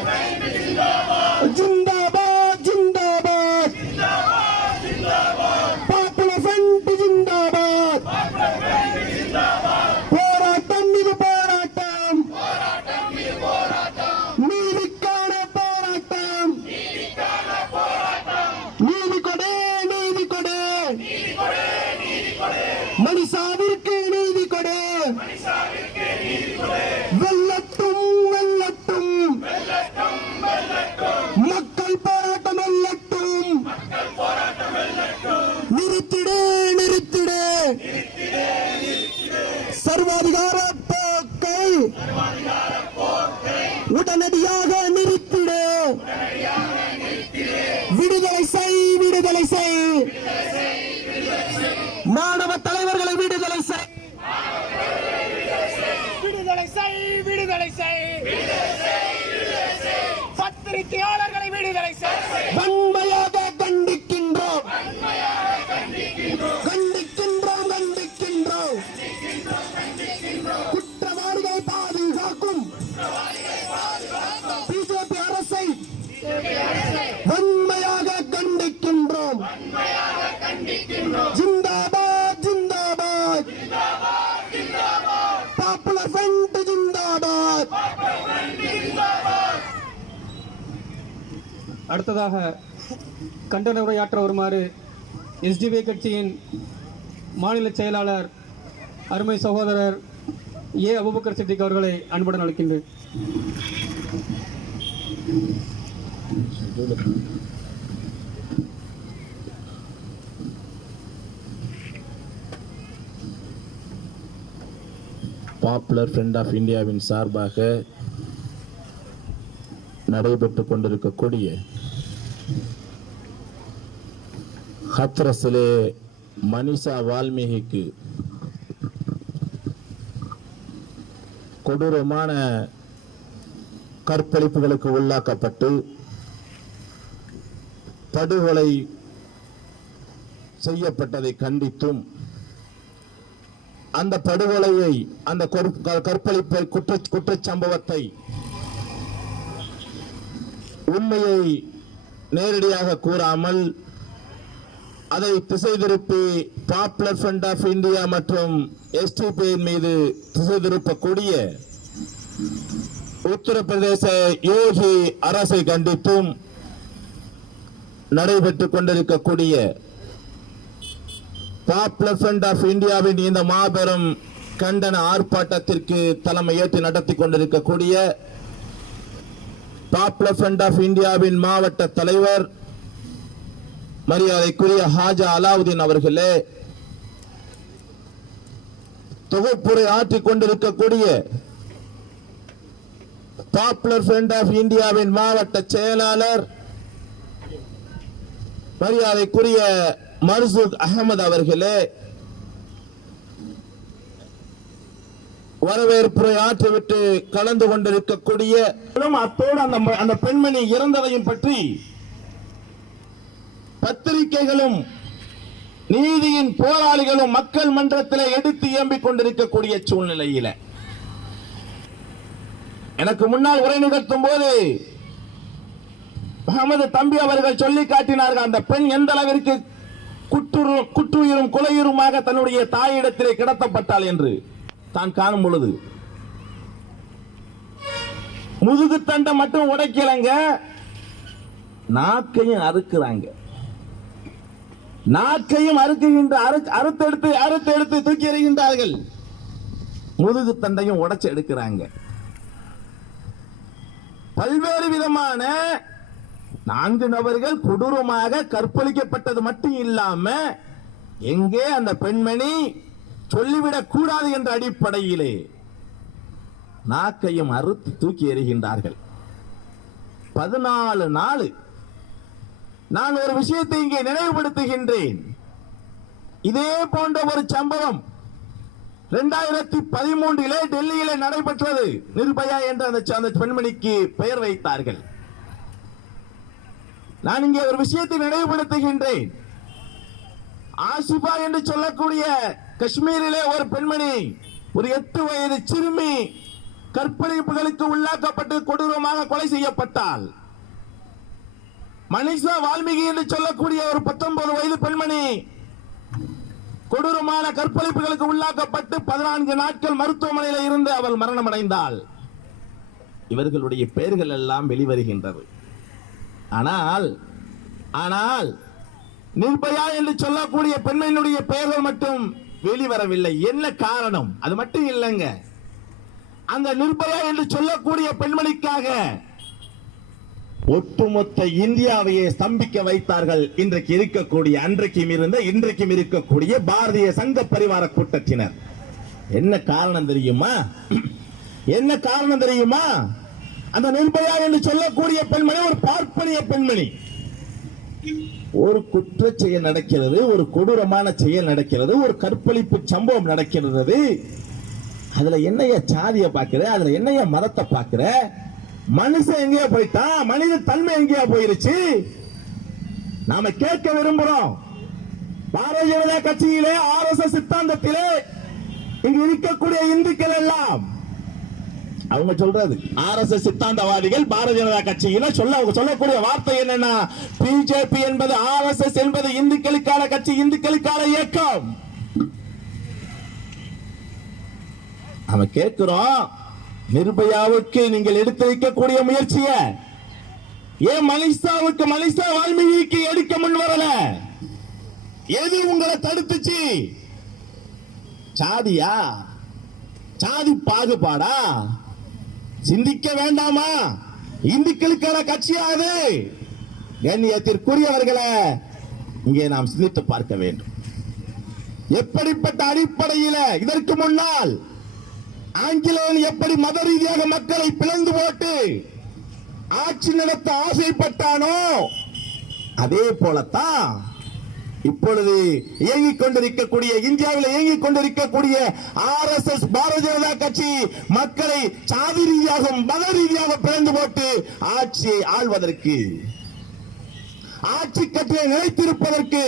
name of Jesus. விடுதலை செய் விடுதலை செய். பத்திரிகையாளர்களை விடுதலை செய். வன்மையாக அடுத்ததாக கண்டன உரையாற்ற வருமாறு எஸ்டிபி கட்சியின் மாநில செயலாளர் அருமை சகோதரர் ஏ. அபுபக்கர் சித்திக் அவர்களை அன்புடன் அழைக்கின்றேன். பாப்புலர் ஃப்ரெண்ட் ஆஃப் இந்தியாவின் சார்பாக நடைபெற்று கொண்டிருக்கக்கூடிய ஹத்ரஸிலே மனிஷா வால்மீகிக்கு கொடூரமான கற்பழிப்புகளுக்கு உள்ளாக்கப்பட்டு படுகொலை செய்யப்பட்டதை கண்டித்தும் அந்த படுகொலையை அந்த கற்பழிப்பை குற்ற குற்றச்சம்பவத்தை உண்மையை நேரடியாக கூறாமல் அதை திசை திருப்பி பாப்புலர் ஃப்ரண்ட் ஆஃப் இந்தியா மற்றும் எஸ்டிபியின் மீது திசை திருப்பக்கூடிய உத்தரப்பிரதேச யோகி அரசை கண்டித்தும் நடைபெற்றுக் கொண்டிருக்கக்கூடிய பாப்புலர் ஃப்ரண்ட் ஆஃப் இந்தியாவின் இந்த மாபெரும் கண்டன ஆர்ப்பாட்டத்திற்கு தலைமையேற்று நடத்தி கொண்டிருக்கக்கூடிய பாப்புலர் ஃப்ரண்ட் ஆஃப் இந்தியாவின் மாவட்ட தலைவர் மரியாதைக்குரிய ஹாஜா அலாவுதீன் அவர்களே தொகுப்புரை ஆற்றிக் கொண்டிருக்கக்கூடிய பாப்புலர் ஃப்ரண்ட் ஆஃப் இந்தியாவின் மாவட்ட செயலாளர் மரியாதைக்குரிய மர்சூக் அகமது அவர்களே வரவேற்புரை ஆற்றிவிட்டு கலந்து கொண்டிருக்கக்கூடிய அத்தோடு அந்த அந்த பெண்மணி இறந்ததையும் பற்றி பத்திரிகைகளும் நீதியின் போராளிகளும் மக்கள் மன்றத்திலே எடுத்து இயம்பிக் கொண்டிருக்கக்கூடிய சூழ்நிலையில. எனக்கு முன்னால் உரை நிகழ்த்தும் போது முகமது தம்பி அவர்கள் சொல்லி காட்டினார்கள் அந்த பெண் எந்த அளவிற்கு குற்றுரு குற்றுயிரும் கொலையுருமாக தன்னுடைய தாயிடத்திலே கிடத்தப்பட்டாள் என்று. தான் காணும் பொழுது. முதுகு தண்டை மட்டும் உடைக்கலங்க நாக்கையும் அறுக்கிறாங்க. நாக்கையும் அறுக்குகின்ற அறுத்தெடுத்து அறுத்தெடுத்து தூக்கி எறிகின்றார்கள். முதுகு தண்டையும் உடைச்சு எடுக்கிறாங்க. பல்வேறு விதமான நான்கு நபர்கள் கொடூரமாக கற்பழிக்கப்பட்டது மட்டும் இல்லாம எங்கே அந்த பெண்மணி சொல்லிவிடக் கூடாது என்ற அடிப்படையிலே நாக்கையும் அறுத்து தூக்கி எறிகின்றார்கள். பதினாலு நாள் நான் ஒரு விஷயத்தை இங்கே நினைவுபடுத்துகின்றேன். இதே போன்ற ஒரு சம்பவம் இரண்டாயிரத்தி பதிமூன்றிலே டெல்லியிலே நடைபெற்றது. நிர்பயா என்ற அந்த பெண்மணிக்கு பெயர் வைத்தார்கள். நான் இங்கே ஒரு விஷயத்தை நினைவுபடுத்துகின்றேன். ஆசிபா என்று சொல்லக்கூடிய காஷ்மீரிலே ஒரு பெண்மணி ஒரு எட்டு வயது சிறுமி கற்பழிப்புகளுக்கு உள்ளாக்கப்பட்டு கொடூரமாக கொலை செய்யப்பட்டால் மனிஷா வால்மீகி என்று சொல்லக்கூடிய ஒரு பத்தொன்பது வயது பெண்மணி கொடூரமான கற்பழிப்புகளுக்கு உள்ளாக்கப்பட்டு பதினான்கு நாட்கள் மருத்துவமனையில் இருந்து அவள் மரணம் அடைந்தாள் இவர்களுடைய பெயர்கள் எல்லாம் வெளிவருகின்றது. ஆனால் ஆனால் நிர்பயா என்று சொல்லக்கூடிய பெண்மையினுடைய பெயர்கள் மட்டும் வெளிவரவில்லை. என்ன காரணம்? அது மட்டும் இல்லைங்க. அந்த நிர்பயா என்று சொல்லக்கூடிய பெண்மணிக்காக ஒட்டுமொத்த இந்தியாவையே ஸ்தம்பிக்க வைத்தார்கள். இன்றைக்கு இருக்கக்கூடிய அன்றைக்கும் இருந்த இன்றைக்கும் இருக்கக்கூடிய பாரதிய சங்க பரிவார கூட்டத்தினர். என்ன காரணம் தெரியுமா? என்ன காரணம் தெரியுமா? அந்த நிர்பயா என்று சொல்லக்கூடிய பெண்மணி ஒரு பார்ப்பனிய பெண்மணி. ஒரு குற்ற செயல் நடக்கிறது ஒரு கொடூரமான செயல் நடக்கிறது ஒரு கற்பழிப்பு சம்பவம் நடக்கிறது. அதுல என்னைய சாதிய பாக்குற அதுல என்னைய மதத்தை பாக்குற மனுஷன் எங்கேயா போயிட்டான் மனித தன்மை எங்கேயா போயிருச்சு. நாம கேட்க விரும்புறோம். பாரதிய ஜனதா கட்சியிலே ஆர் எஸ் எஸ் சித்தாந்தத்திலே இங்கு இருக்கக்கூடிய இந்துக்கள் எல்லாம் அவங்க சொல்றது ஆர் எஸ் எஸ் சித்தாந்தவாதிகள் பாரதிய ஜனதா கட்சியில சொல்ல அவங்க சொல்லக்கூடிய வார்த்தை என்னன்னா பிஜேபி என்பது ஆர் எஸ் எஸ் என்பது இந்துக்களுக்கான கட்சி இந்துக்களுக்கான இயக்கம். நம்ம கேட்கிறோம் நிர்பயாவுக்கு நீங்கள் எடுத்து வைக்கக்கூடிய முயற்சிய ஏன் மலிசாவுக்கு மலிசா வால்மீகிக்கு எடுக்க முன் வரல? எது உங்களை தடுத்துச்சு? சாதியா? சாதி பாகுபாடா? சிந்திக்க வேண்டாமா? இந்துக்களுக்கான கட்சியாது கண்ணியத்திற்குரியவர்களை இங்கே நாம் சிந்தித்து பார்க்க வேண்டும். எப்படிப்பட்ட அடிப்படையில இதற்கு முன்னால் ஆங்கிலேயன் எப்படி மத ரீதியாக மக்களை பிளந்து போட்டு ஆட்சி நடத்த ஆசைப்பட்டானோ அதே போலத்தான் இப்பொழுது இயங்கிக் கொண்டிருக்கக்கூடிய இந்தியாவில் இயங்கிக் கொண்டிருக்கக்கூடிய R S S Bharatiya Janata கட்சி மக்களை சாதி ரீதியாகவும் மத ரீதியாக பிறந்து போட்டு ஆட்சியை ஆள்வதற்கு ஆட்சி கட்டியை நிலைத்திருப்பதற்கு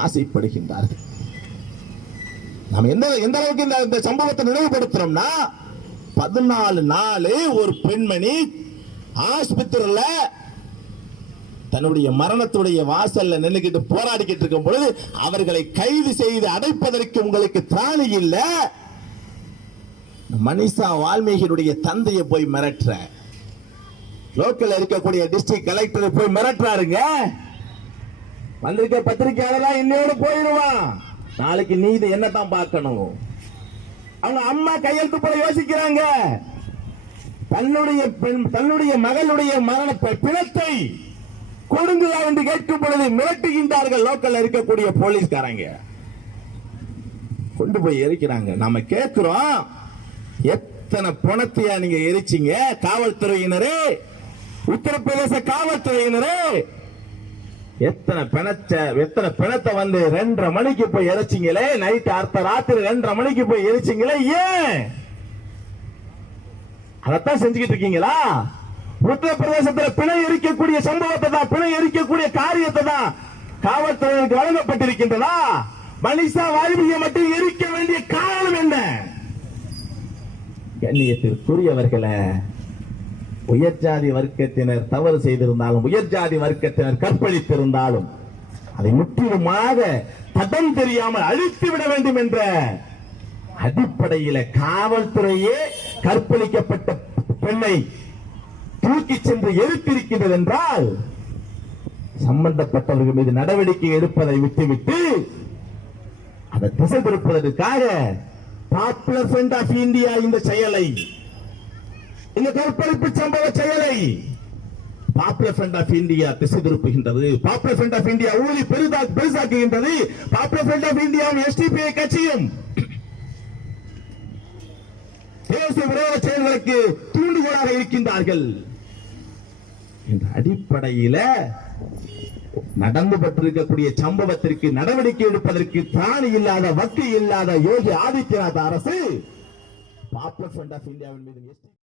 ஆசைப்படுகின்றார்கள். நாம் எந்த எந்த அளவுக்கு இந்த இந்த சம்பவத்தை நினைவுபடுத்துறோம்னா பதினாலு நாள் ஒரு பெண்மணி ஆஸ்பத்திரியில் தன்னுடைய மரணத்துடைய வாசல்ல நின்னுக்கிட்டு போராடிக்கிட்டு இருக்கும் பொழுது அவர்களை கைது செய்து அடைப்பதற்கு உங்களுக்கு திராணி இல்ல. மனிஷா வால்மீகியுடைய தந்தையை போய் மிரட்டுற. லோக்கல் இருக்கக்கூடிய டிஸ்ட்ரிக்ட் கலெக்டர் போய் மிரட்டுறாருங்க. வந்திருக்க பத்திரிகையாளரா இன்னையோட போயிடுவான். நாளைக்கு நீ இது என்னதான் பார்க்கணும். அவங்க அம்மா கையெழுத்து போல யோசிக்கிறாங்க. தன்னுடைய பெண் தன்னுடைய மகளுடைய மரண பிணத்தை கொடுங்களா என்று கேட்கும் பொழுது மிரட்டுகின்றார்கள். லோக்கல்ல இருக்கக்கூடிய போலீஸ்காரங்க. கொண்டு போய் எரிக்கிறாங்க. நம்ம கேட்கிறோம். எத்தனை பணத்தையா நீங்க எரிச்சீங்க? காவல்துறையினரே. உத்தரப்பிரதேச காவல்துறையினரே. எத்தனை பிணத்தை எத்தனை பிணத்தை வந்து ரெண்டரை மணிக்கு போய் எரிச்சிங்களே? நைட் அர்த்த ராத்திரி ரெண்டரை மணிக்கு போய் எரிச்சிங்களே? ஏன்? அதத்தான் செஞ்சுக்கிட்டு இருக்கீங்களா? உத்தரப்பிரதேசத்துல பிணை எரிக்கக்கூடிய சம்பவத்தை தான் பிணை எரிக்கக்கூடிய காரியத்தை தான் காவல்துறையினருக்கு வழங்கப்பட்டிருக்கின்றதா? மனிஷா வால்மீகியை மட்டும் எரிக்க வேண்டிய காரணம் என்ன? கண்ணியத்திற்குரியவர்களே உயர் ஜாதி வர்க்கத்தினர் தவறு செய்திருந்தாலும் உயர் ஜாதி வர்க்கத்தினர் கற்பழித்திருந்தாலும் அதை முற்றிலுமாக தடம் தெரியாமல் அழித்து விட வேண்டும் என்ற அடிப்படையில காவல்துறையே கற்பழிக்கப்பட்ட பெண்ணை தூக்கி சென்று எரித்திருக்கிறது என்றால் சம்பந்தப்பட்டவர்கள் மீது நடவடிக்கை எடுப்பதை விட்டுவிட்டு அதை திசை திருப்பதற்காக பாப்புலர் ஃப்ரண்ட் ஆஃப் இந்தியா இந்த செயலை இந்த கற்பழிப்பு சம்பவ செயலை பாப்புலர் ஃப்ரண்ட் ஆஃப் இந்தியா திசை திருப்புகின்றது பாப்புலர் ஃப்ரண்ட் ஆஃப் இந்தியா ஊழி பெரிதா பெருசாக்குகின்றது பாப்புலர் ஃப்ரண்ட் ஆஃப் இந்தியாவும் எஸ்டிபிஐ கட்சியும் தேசிய விரோத செயல்களுக்கு தூண்டுகோலாக இருக்கின்றார்கள். என்ற அடிப்படையில நடந்து பட்டிருக்கக்கூடிய சம்பவத்திற்கு நடவடிக்கை எடுப்பதற்கு பிராணி இல்லாத வக்கு இல்லாத யோகி ஆதித்யநாத் அரசு பாப்புலர் ஃப்ரண்ட் ஆஃப் இந்தியாவின் மீது